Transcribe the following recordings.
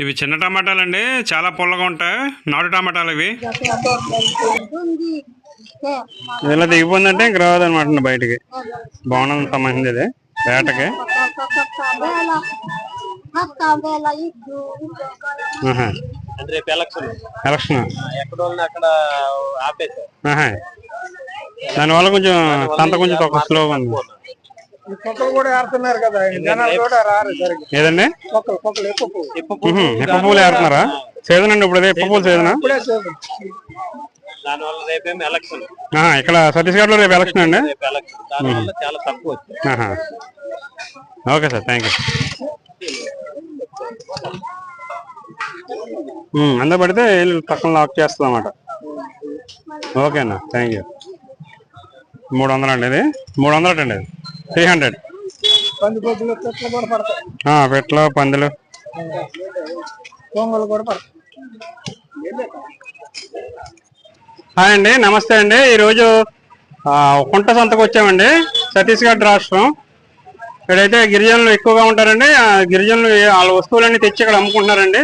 ఇవి చిన్న టమాటాలు అండి, చాలా పుల్లగా ఉంటాయి. నాటు టమాటాలు ఇవి. ఇలా దిగిపోయిందంటే ఇంక రాదు అనమాట బయటికి. బాగున్నంత మంది ఇది వేటకి. ఎలక్షన్ దానివల్ల కొంచెం సంత కొంచెం తక్కువ స్లోగా ఉంది. ఏదండి ఇప్ప పూలు ఏరుతున్నారా? సీజన్ అండి ఇప్పుడు అదే ఇప్ప పూలు సీజనా? ఇక్కడ ఛత్తీస్గఢ్ లో రేపు ఎలక్షన్ అండి. Okay sir, thank you. అందరూ పడితే పక్కన లాక్ చేస్తుంది అన్నమాట. ఓకే అన్న, థ్యాంక్ యూ. 300 అండి, ఇది 300 అండి, ఇది 300. పెట్లు పందులు హాయ్ అండి, నమస్తే అండి. ఈరోజు కుంట సంతకు వచ్చామండి, ఛత్తీస్గఢ్ రాష్ట్రం. ఇక్కడైతే గిరిజనులు ఎక్కువగా ఉంటారండి. గిరిజనులు వాళ్ళ వస్తువులన్నీ తెచ్చి ఇక్కడ అమ్ముకుంటున్నారండి.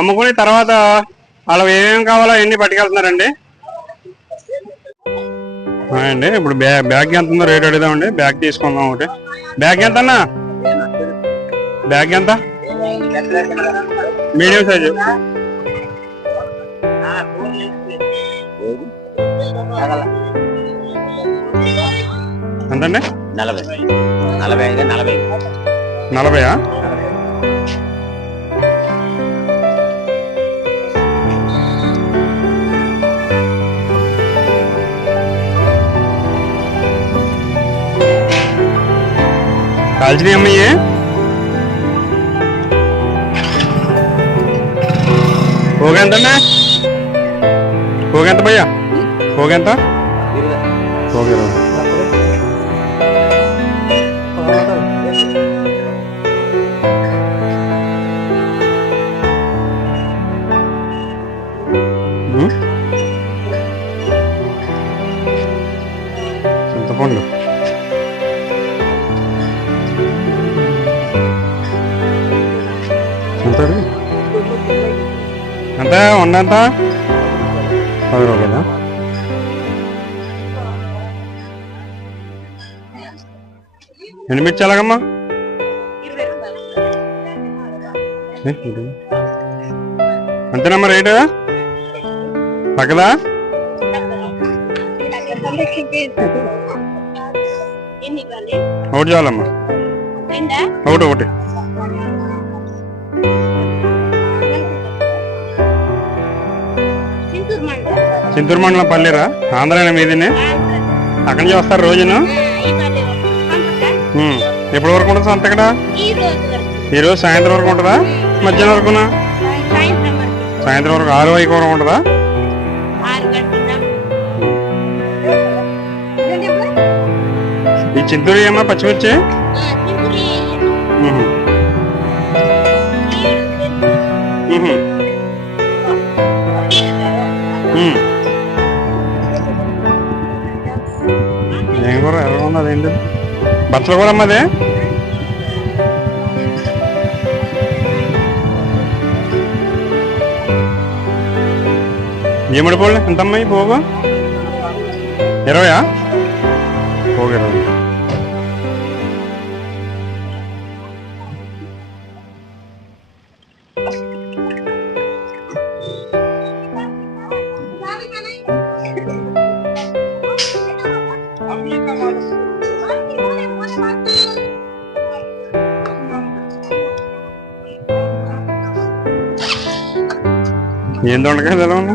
అమ్ముకుని తర్వాత వాళ్ళకి ఏమేమి కావాలో అవన్నీ పట్టుకెళ్తున్నారండి. అండి ఇప్పుడు బ్యాగ్ ఎంత ఉందో రేట్ అడుగుదామండి. బ్యాగ్ తీసుకుందాం ఒకటి. బ్యాగ్ ఎంత అన్నా? బ్యాగ్ ఎంత? మీడియం సైజు ఎంతండి? 40. కాల్చినవి అమ్మయ్యే. పోగెంతండి? పోగెంత భయ్యా? పోగెంత? పోగే చింతపండు ఎంత? వందంత 10 రూపాయలా? ఎండుమిర్చి ఎలాగమ్మా? అంతేనమ్మా రేటు? తగ్గదా? ఒకటి చాలమ్మా, ఒకటి. చింతూరు మండలం పల్లిరా? ఆంధ్రానే మీదినే? అక్కడి నుంచి వస్తారు రోజును? ఎప్పటి వరకు ఉంటుంది సంత ఇక్కడ? ఈరోజు సాయంత్రం వరకు ఉంటుందా? మధ్యాహ్నం వరకునా? సాయంత్రం వరకు 6-5 వరకు ఉంటుందా? ఈ చింతూరు ఏమన్నా పచ్చిమిర్చి? ఏం కూర ఎలా ఉన్నది? ఏంటి బట్టలు కూడా అమ్మదే? ఏమిడి పోలే ఎంతమ్మాయి? పోగు 20? పోగు 20. ఏం దొండకాయలు ఎలా ఉన్నా?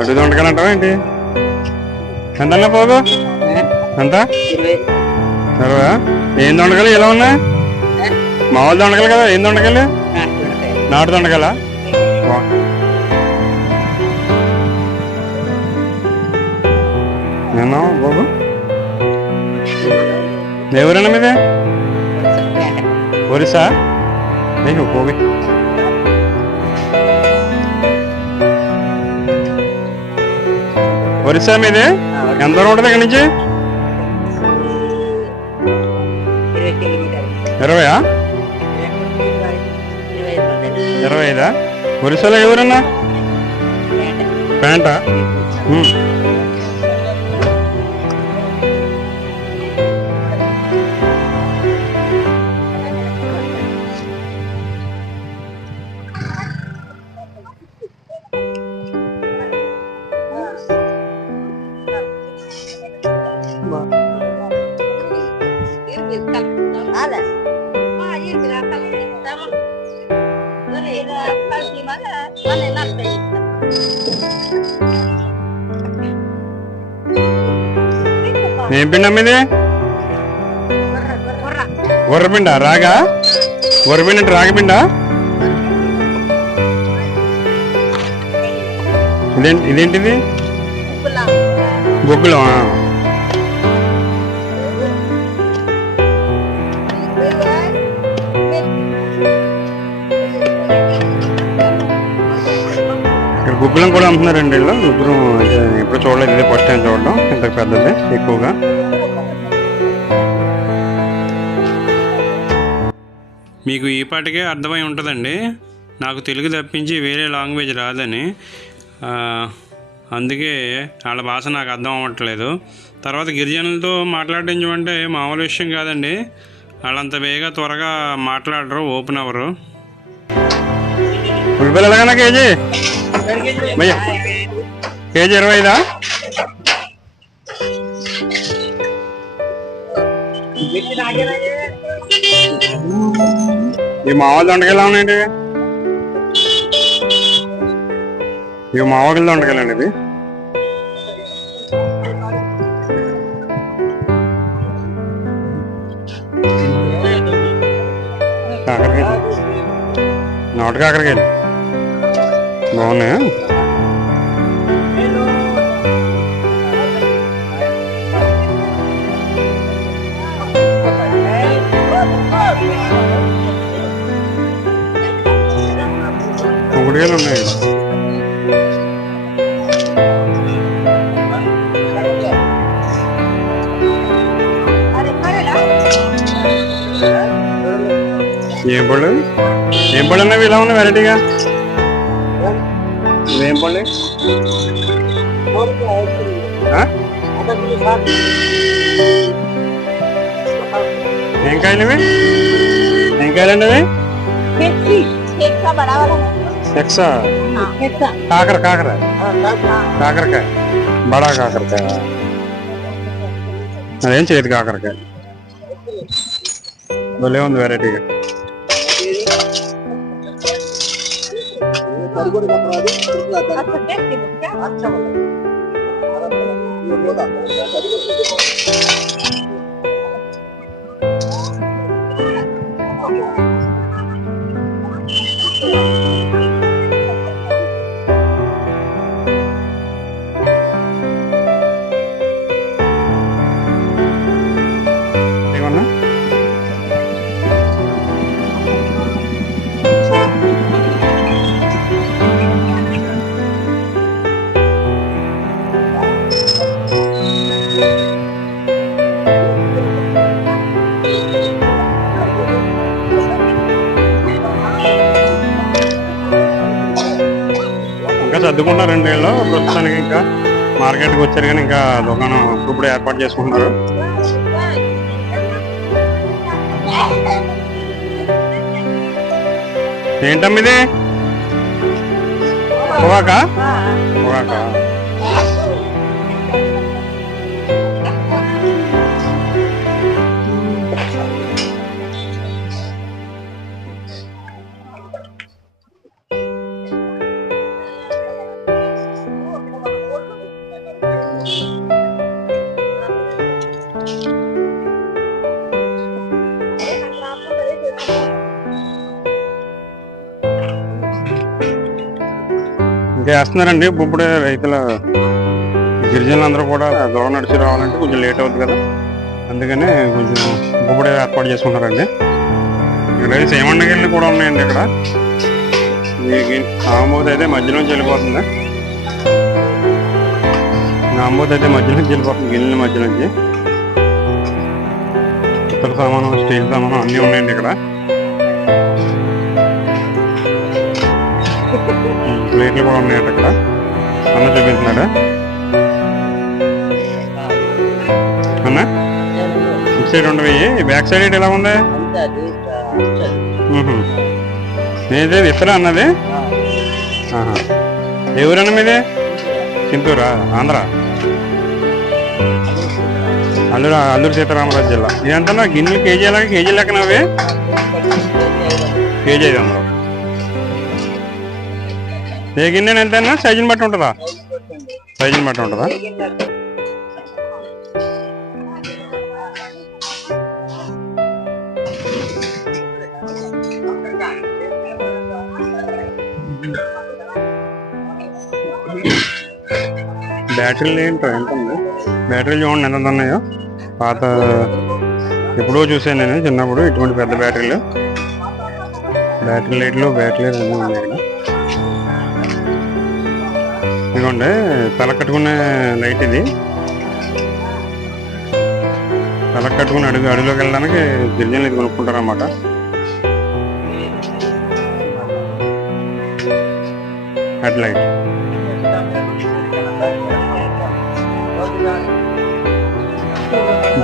అటు దొండకాయలు అంటావా ఏంటి? ఎంతన్నా పోగు? ఎంత? 20. ఏం దొండకాయలు ఎలా ఉన్నాయి? మామూలు దొండకాయలు కదా? ఏం దొండకాయలు? నాటు దొండకాయలా? నేను బాబు ఎవరైనా మీదే? ఒరిస్సా? నేను పోగి ఒరిస్సా మీదే? ఎంత దూరం ఉంటుంది ఇక్కడి నుంచి? 20. 25. ఒరిస్సాలో ఎవరన్నా ప్యాంటా? ఏం పిండి అమ్మిది? గొర్రెపిండా? రాగా? గొర్రెపిండి అంటే రాగిపిండా? ఇదేంటిది? గొగ్గులం. ఇక్కడ గుగ్గులం కూడా అమ్ముతున్నారండి వీళ్ళు. గుగ్గులం ఎప్పుడు చూడలేదు, ఇదే ఫస్ట్ టైం చూడడం. ఇంత పెద్దది ఎక్కువగా. మీకు ఈ పాటికే అర్థమై ఉంటుందండి, నాకు తెలుగు తప్పించి వేరే లాంగ్వేజ్ రాదని. అందుకే వాళ్ళ భాష నాకు అర్థం అవ్వట్లేదు. తర్వాత గిరిజనులతో మాట్లాడించమంటే మామూలు విషయం కాదండి. వాళ్ళంత త్వరగా మాట్లాడరు, ఓపెన్ అవ్వరు. ఉల్లిపాయలు ఎలాగన్నా కేజీ? భయ్యా కేజీ 25. ఈ మామూలు దొండకాయలు ఉన్నాయండి? ఇవి మామూలు దొండకాయలండి. ఇది కాకరకాయలు, నాటు కాకరకాయలు బాగున్నాయా? గుడిగలు ఉన్నాయి. ఏం పళ్ళు? ఏం పళ్ళు అన్నవి ఇలా ఉన్నాయి వెరైటీగా? ఏం పళ్ళు? ఏం కాయలు ఇవి? ఏం కాయలండి అవి? కాకరకాయ, బడా కాకరకాయ. అదేం చేతి కాకరకాయ భలే ఉంది వెరైటీగా. సర్దుకుంటారండి వీళ్ళు. ప్రస్తుతానికి ఇంకా మార్కెట్కి వచ్చారు కానీ ఇంకా దుకాణం ఇప్పుడు ఏర్పాటు చేసుకుంటున్నారు. ఏంటమ్మిది? పొగాకా? పొగాకా. ఇంకా వేస్తున్నారండి. ఇప్పుడే రైతుల గిరిజనులందరూ కూడా దూరం నడిచి రావాలంటే కొంచెం లేట్ అవుతుంది కదా, అందుకని కొంచెం ఇప్పుడే ఏర్పాటు చేసుకుంటారండి. ఇక్కడ సేమండగిళ్ళు కూడా ఉన్నాయండి. ఇక్కడ నామోద్ అయితే మధ్యలోంచి వెళ్ళిపోతుంది. నామోద్ అయితే మధ్యలోంచి వెళ్ళిపోతుంది, గిన్నెల మధ్య నుంచి. ఇతర సామాను, స్టీల్ సామాను అన్నీ ఉన్నాయండి ఇక్కడ. ప్లేట్లు కూడా ఉన్నాయట అక్కడ. అన్న చూపించినాడు అన్న. ఇటు సైడ్ ఉండవి, బ్యాక్ సైడ్ ఎలా ఉంది? నేదే ఇతర అన్నది. ఏ ఊరన్నా మీది? చింతూరా, ఆంధ్ర. అల్లూరు సీతారామరాజు జిల్లా. ఇదంతా గిన్నెలు కేజీ లెక్కన అవి కేజీ 500. ఏ గిన్నె ఎంత అన్నా సైజుని బట్టి ఉంటుందా? సైజుని బట్టి ఉంటుందా? బ్యాటరీలు ఏంటో ఎంత ఉంది? బ్యాటరీలు చూడండి ఎంత ఉన్నాయో. పాత ఎప్పుడో చూసాను నేను చిన్నప్పుడు ఇటువంటి పెద్ద బ్యాటరీ లైట్లు బ్యాటరీలు అన్నీ ఉన్నాయి ఇక్కడ. ఇదిగోండి తల కట్టుకునే లైట్ ఇది. తల కట్టుకుని అడుగులోకి వెళ్ళడానికి గిరిజనులు ఇది కొనుక్కుంటారు అన్నమాట. Head light.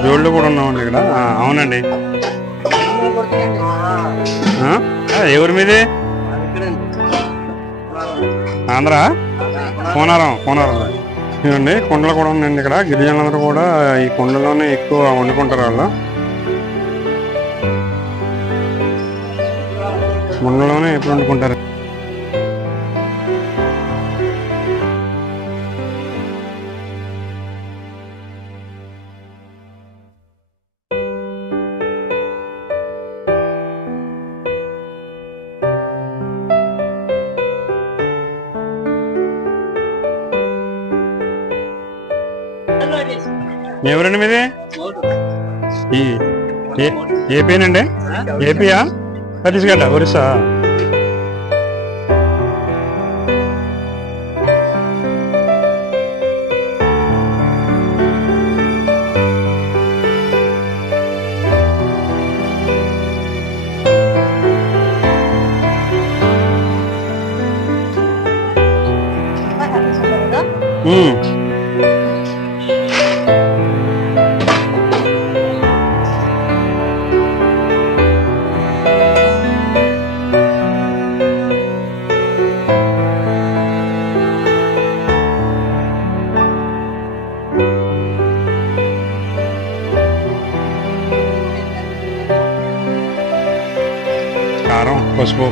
జోళ్ళు కూడా ఉన్నామండి ఇక్కడ. అవునండి. ఎవరి మీది? ఆంధ్ర కోనారం. ఇవ్వండి కొండలు కూడా ఉన్నాయండి ఇక్కడ. గిరిజనులందరూ కూడా ఈ కొండలోనే ఎక్కువ వండుకుంటారు. వాళ్ళు కొండలోనే ఎప్పుడు వండుకుంటారు. ఎవరండి మీది? ఏపీనండి? ఏపీయా? ఛత్తీస్గఢ్, ఒరిస్సా? కారం, పసుపు.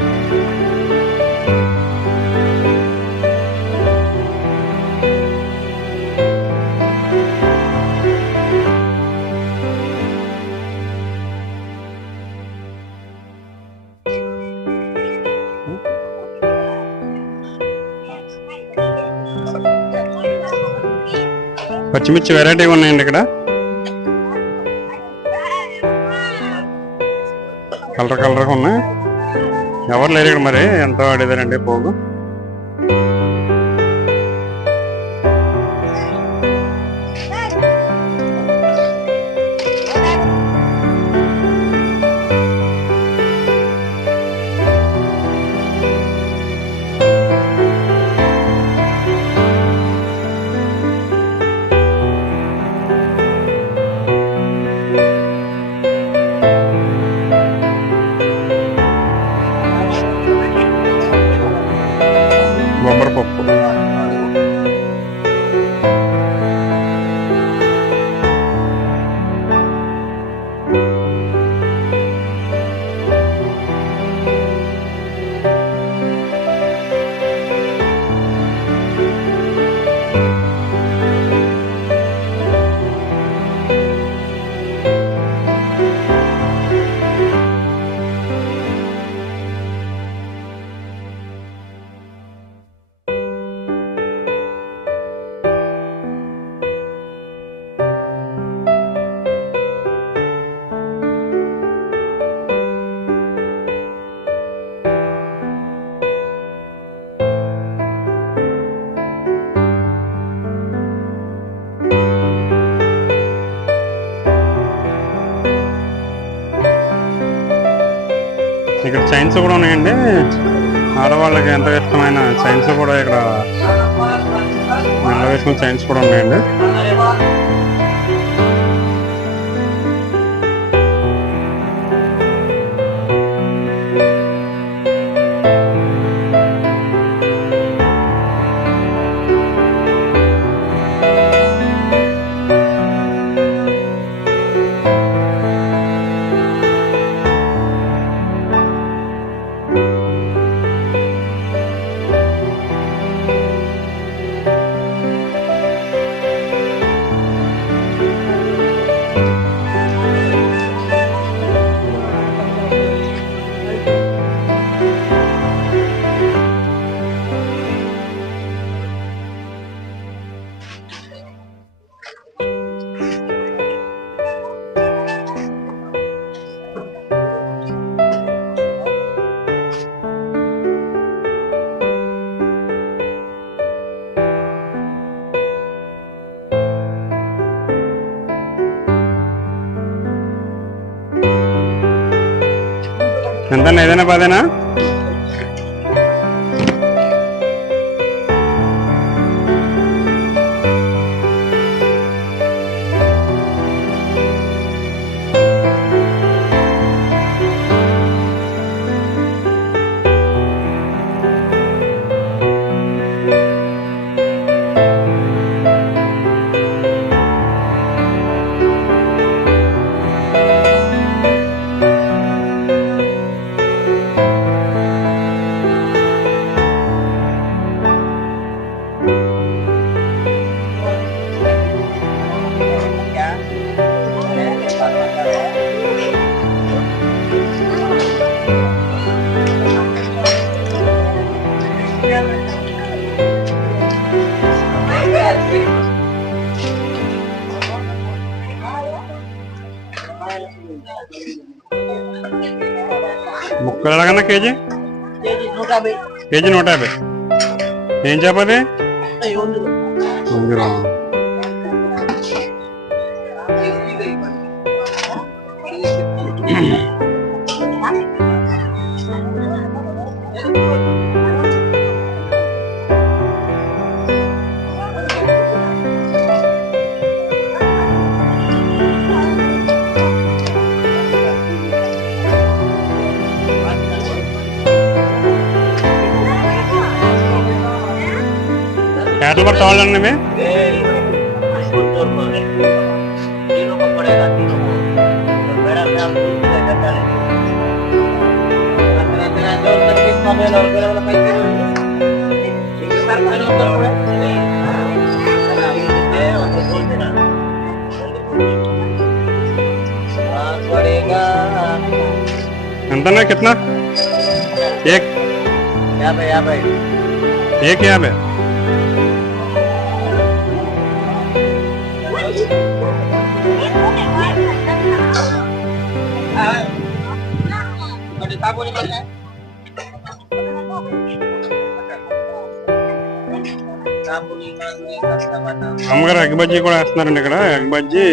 పచ్చిమిర్చి వెరైటీగా ఉన్నాయండి ఇక్కడ. కలర్గా ఉన్నాయి. ఎవరు లేరు ఇక్కడ. మరి ఎంత వాడేదారండి పోగు? బొబ్బరపప్పు. ఇక్కడ చైన్స్ కూడా ఉన్నాయండి. ఆడవాళ్ళకి ఎంతో ఇష్టమైన చైన్స్ కూడా ఇక్కడ మెల్ల వేసుకున్న చైన్స్ కూడా ఉన్నాయండి. ఎంత ఏదైనా పదేనా? ముక్కలు ఎలాగన్నా కేజీ? కేజీ 150. ఏం చేపది? చేతలు పట్ట వాళ్ళండి ఇవి? ఎంతన్నా కిतना? एक 50. అమ్మగారు ఎగ్ బజ్జీ కూడా వేస్తున్నారండి ఇక్కడ. ఎగ్ బజ్జీ,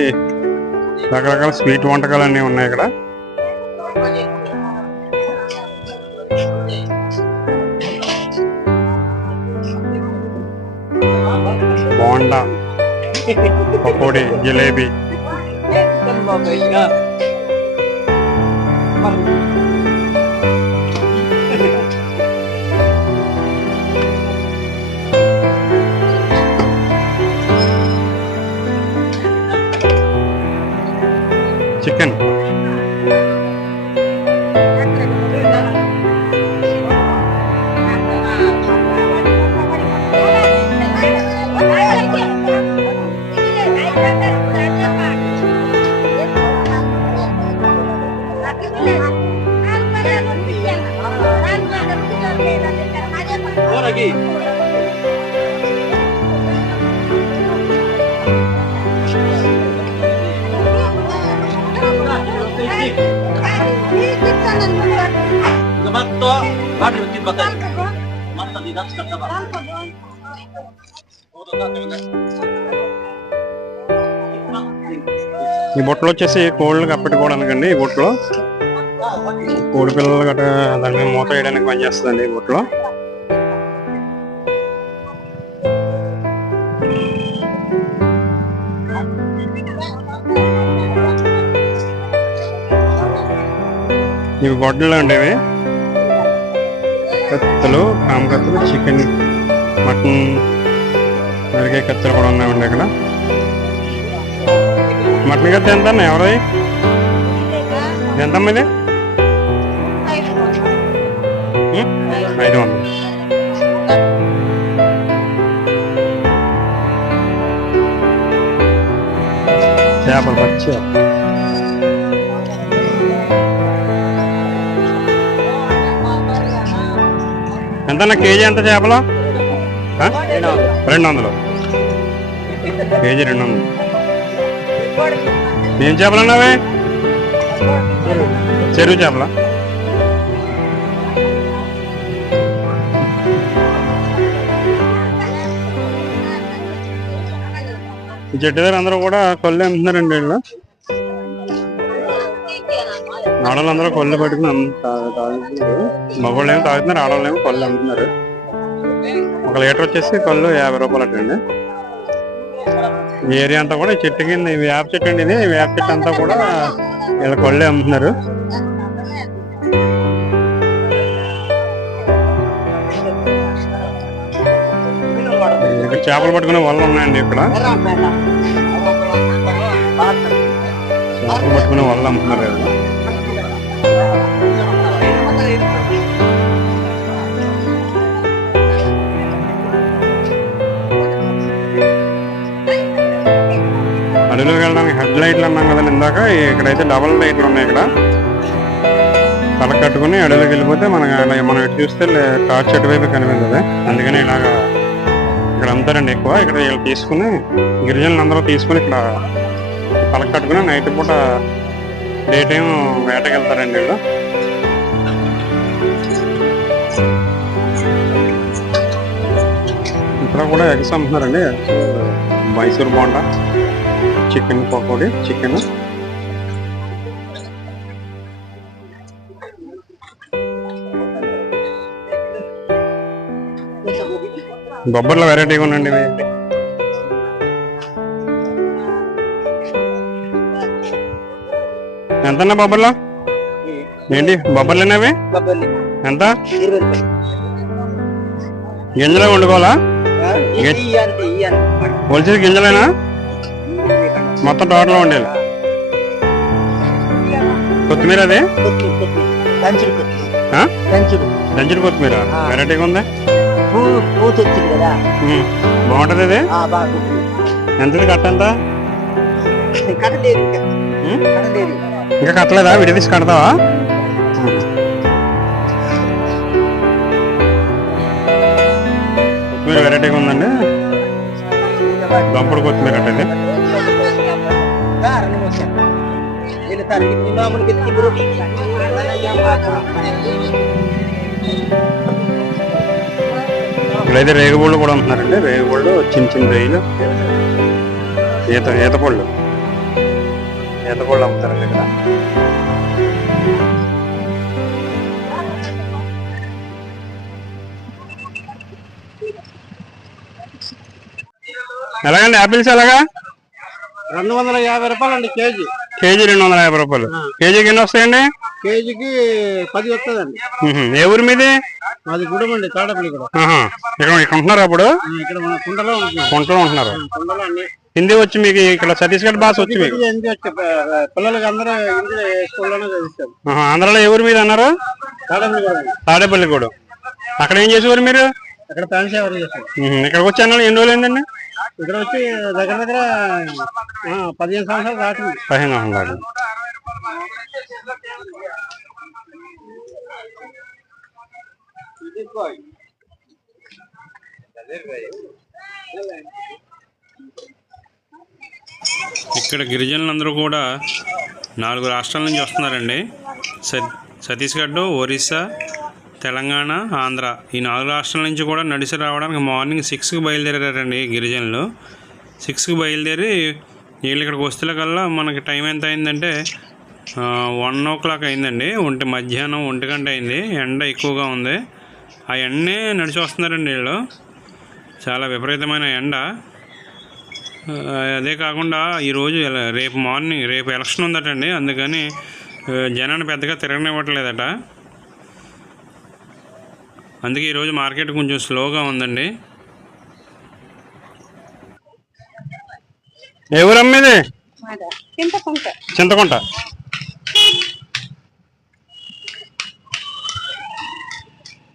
రకరకాల స్వీట్ వంటకాలు అన్నీ ఉన్నాయి ఇక్కడ. బోండా, పకోడీ, జిలేబీ. చికెన్, ఈ బొట్టలు వచ్చేసి కోళ్ళకి అప్పటికోవడానికండి. ఈ బొట్టలు కోడి పిల్లలు గట్రా దాని మీద మూత వేయడానికి పనిచేస్తుందండి ఈ బుట్టలో. ఇవి గొడ్డలు అండి, ఇవి కత్తులు, కామ కత్తులు, చికెన్ మటన్ మెరుగే కత్తులు కూడా ఉన్నాయండి ఇక్కడ. మటన్ కత్తి ఎంత అన్న ఎవరి ఎంతమ్మా ఇది? 500. చేపలు పచ్చి ఎంతన్నా కేజీ? ఎంత చేపలు? 200 కేజీ. 200. ఏం చేపలు అన్నావే? చెరువు చేపల. ఈ చెట్టు దగ్గర అందరూ కూడా కొల్లు అమ్ముతున్నారండి. వీళ్ళు ఆడవాళ్ళందరూ కొల్లు పట్టుకుని తాగుతున్నారు. మగవాళ్ళు ఏమో తాగుతున్నారు, ఆడవాళ్ళు ఏమో కొల్లు అమ్ముతున్నారు. 1 లీటర్ వచ్చేసి కొల్లు 50 రూపాయలు అట్టండి. ఈ ఏరియా అంతా కూడా చెట్టు కింద వేప చెట్టు అండి. ఇది వేప చెట్టు అంతా కూడా వీళ్ళ కొళ్ళే అమ్ముతున్నారు. ఇక్కడ చేపలు పట్టుకునే వలలు ఉన్నాయండి. ఇక్కడ చేపలు పట్టుకునే వలలు అమ్ముతున్నారు కదా. అడవిలోకి వెళ్ళడానికి హెడ్ లైట్లు అన్నాం కదండి ఇందాక. ఇక్కడైతే డబల్ లైట్లు ఉన్నాయి. ఇక్కడ తల కట్టుకుని అడవిలోకి వెళ్ళిపోతే మనం ఇటు చూస్తే టార్చ్ అటువైపు కనిపించదు. అందుకని ఇలాగా ఇక్కడ అమ్ముతారండి ఎక్కువ. ఇక్కడ వీళ్ళు తీసుకుని గిరిజనులు అందరూ తీసుకుని ఇక్కడ తల కట్టుకుని నైట్ పూట డే టైం వేటకి వెళ్తారండి వీళ్ళు. ఇక్కడ కూడా ఎగ్స్ అమ్ముతున్నారండి. Mysore bonda, chicken pakodi, chicken. బొబ్బర్లో వెరైటీగా ఉండండి ఇవి. ఎంతన్నా బొబ్బర్లో? ఏంటి బొబ్బర్లేనా అవి? ఎంత? గింజలే వండుకోవాలా? పోల్చేది గింజలేనా? మొత్తం టోటల్ వండేది. కొత్తిమీర అదే దంచుడు కొత్తిమీర వెరైటీగా ఉంది. బాగుంటది అది. ఎంత కట్ట? ఎంత ఇంకా కట్టలేదా? విడి తీసి కడతావా? కొత్తిమీర వెరైటీగా ఉందండి. దంపుడు కొత్తిమీర అంటే ఇక్కడైతే రేగుబళ్ళు కూడా ఉంటున్నారండి. రేగుబళ్ళు చిన్న చిన్న రేగులు, ఈతపళ్ళు అమ్ముతారండి ఇక్కడ. ఎలాగండి యాపిల్స్? ఎలాగా? 250 రూపాయలు అండి కేజీ. కేజీ 250 రూపాయలు. కేజీకి ఎన్ని వస్తాయండి? కేజీకి 10 వస్తుందండి. ఏ ఊరి మీది? మాది గుడం అండి, తాడపల్లి కూడా. ఇక్కడ ఉంటున్నారు అప్పుడు? ఇక్కడ కుంటలో ఉంటున్నారు. హిందీ వచ్చి మీకు ఇక్కడ ఛత్తీస్గఢ్ భాష వచ్చి మీకు? పిల్లలకి అందరూ హిందీ స్కూల్లోనే చదివిస్తారు. ఆంధ్రాలో ఏ ఊరు మీద అన్నారు? తాడేపల్లి కూడా. అక్కడ ఏం చేసేవారు మీరు? అక్కడ ప్యాన్ సేవ చేస్తారు. ఇక్కడికి వచ్చి అన్నారు ఎన్ని రోజులు అయిందండి? ఇక్కడ వచ్చి దగ్గర 15 సంవత్సరాలు దాటింది. 15 సంవత్సరాలు దాటింది. ఇక్కడ గిరిజనులందరూ కూడా 4 రాష్ట్రాల నుంచి వస్తున్నారండి. ఛత్తీస్గఢ్, ఒరిస్సా, తెలంగాణ, ఆంధ్ర. ఈ 4 రాష్ట్రాల నుంచి కూడా నడిచి రావడానికి మార్నింగ్ 6కి బయలుదేరారండి గిరిజనులు. 6కి బయలుదేరి వీళ్ళు ఇక్కడికి వస్తే కల్లా మనకి టైం ఎంత అయిందంటే 1 o'clock అయిందండి. మధ్యాహ్నం 1 గంట అయింది. ఎండ ఎక్కువగా ఉంది. ఆ ఎండనే నడిచి వస్తున్నారండి వీళ్ళు. చాలా విపరీతమైన ఎండ. అదే కాకుండా ఈరోజు రేపు ఎలక్షన్ ఉందటండి. అందుకని జనాన్ని పెద్దగా తిరగనివ్వట్లేదట. అందుకే ఈరోజు మార్కెట్ కొంచెం స్లోగా ఉందండి. ఏ ఊరమ్మేది? చింతకుంట.